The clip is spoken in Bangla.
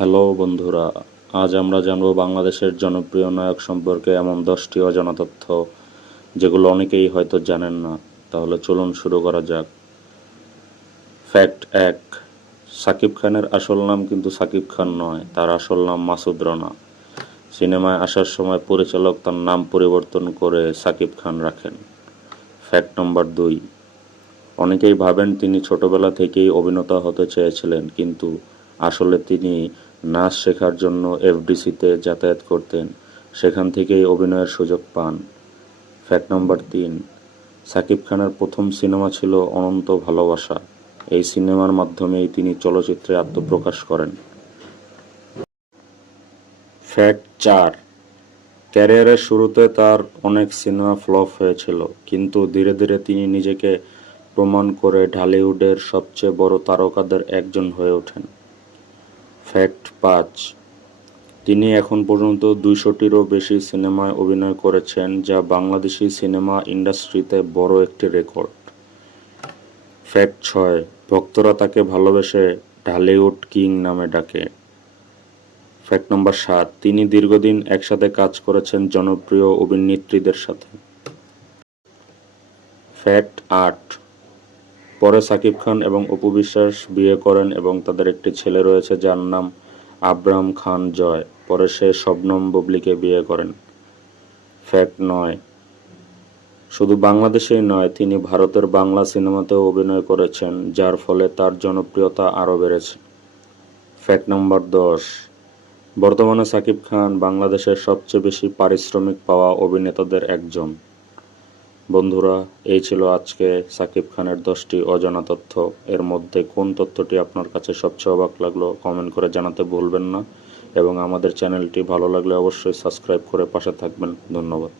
হ্যালো বন্ধুরা, আজ আমরা জানব বাংলাদেশের জনপ্রিয় নায়ক সম্পর্কে এমন 10টি অজানা তথ্য যেগুলো অনেকেই হয়তো জানেন না। তাহলে চলুন শুরু করা যাক। ফ্যাক্ট 1, সাকিব খানের আসল নাম কিন্তু সাকিব খান নয়, তার আসল নাম মাসুদ রানা। সিনেমায় আসার সময় পরিচালক তার নাম পরিবর্তন করে সাকিব খান রাখেন। ফ্যাক্ট নম্বর 2, অনেকেই ভাবেন তিনি ছোটবেলা থেকেই অভিনেতা হতে চেয়েছিলেন, কিন্তু আসলে তিনি নাচ শেখার জন্য এফডিসিতে যাতায়াত করতেন, সেখান থেকেই অভিনয়ের সুযোগ পান। ফ্যাক্ট নম্বর 3, সাকিব খানের প্রথম সিনেমা ছিল অনন্ত ভালোবাসা। এই সিনেমার মাধ্যমেই তিনি চলচ্চিত্রে আত্মপ্রকাশ করেন। ফ্যাক্ট 4, ক্যারিয়ারের শুরুতে তার অনেক সিনেমা ফ্লপ হয়েছিল, কিন্তু ধীরে ধীরে তিনি নিজেকে প্রমাণ করে ঢালিউডের সবচেয়ে বড় তারকাদের একজন হয়ে ওঠেন। ফ্যাক্ট 5, তিনি এখন পর্যন্ত 200টিরও বেশি সিনেমায় অভিনয় করেছেন, যা বাংলাদেশি সিনেমা ইন্ডাস্ট্রিতে বড় একটি রেকর্ড। ফ্যাক্ট 6, ভক্তরা তাকে ভালোবেসে ঢালিউড কিং নামে ডাকে। ফ্যাক্ট নম্বর 7, তিনি দীর্ঘদিন একসাথে কাজ করেছেন জনপ্রিয় অভিনেত্রীদের সাথে। ফ্যাক্ট 8, পরে সাকিব খান এবং অপু বিশ্বাস বিয়ে করেন এবং তাদের একটি ছেলে রয়েছে যার নাম আবরাম খান জয়। পরে সে শবনম বুবলীকে বিয়ে করেন। ফ্যাক্ট 9, শুধু বাংলাদেশেই নয়, তিনি ভারতের বাংলা সিনেমাতেও অভিনয় করেছেন, যার ফলে তার জনপ্রিয়তা আরও বেড়েছে। ফ্যাক্ট নম্বর 10, বর্তমানে সাকিব খান বাংলাদেশের সবচেয়ে বেশি পারিশ্রমিক পাওয়া অভিনেতাদের একজন। বন্ধুরা, এই ছিল আজকে সাকিব খানের 10টি অজানা তথ্য। এর মধ্যে কোন তথ্যটি আপনার কাছে সবচেয়ে অবাক লাগলো কমেন্ট করে জানাতে ভুলবেন না, এবং আমাদের চ্যানেলটি ভালো লাগলে অবশ্যই সাবস্ক্রাইব করে পাশে থাকবেন। ধন্যবাদ।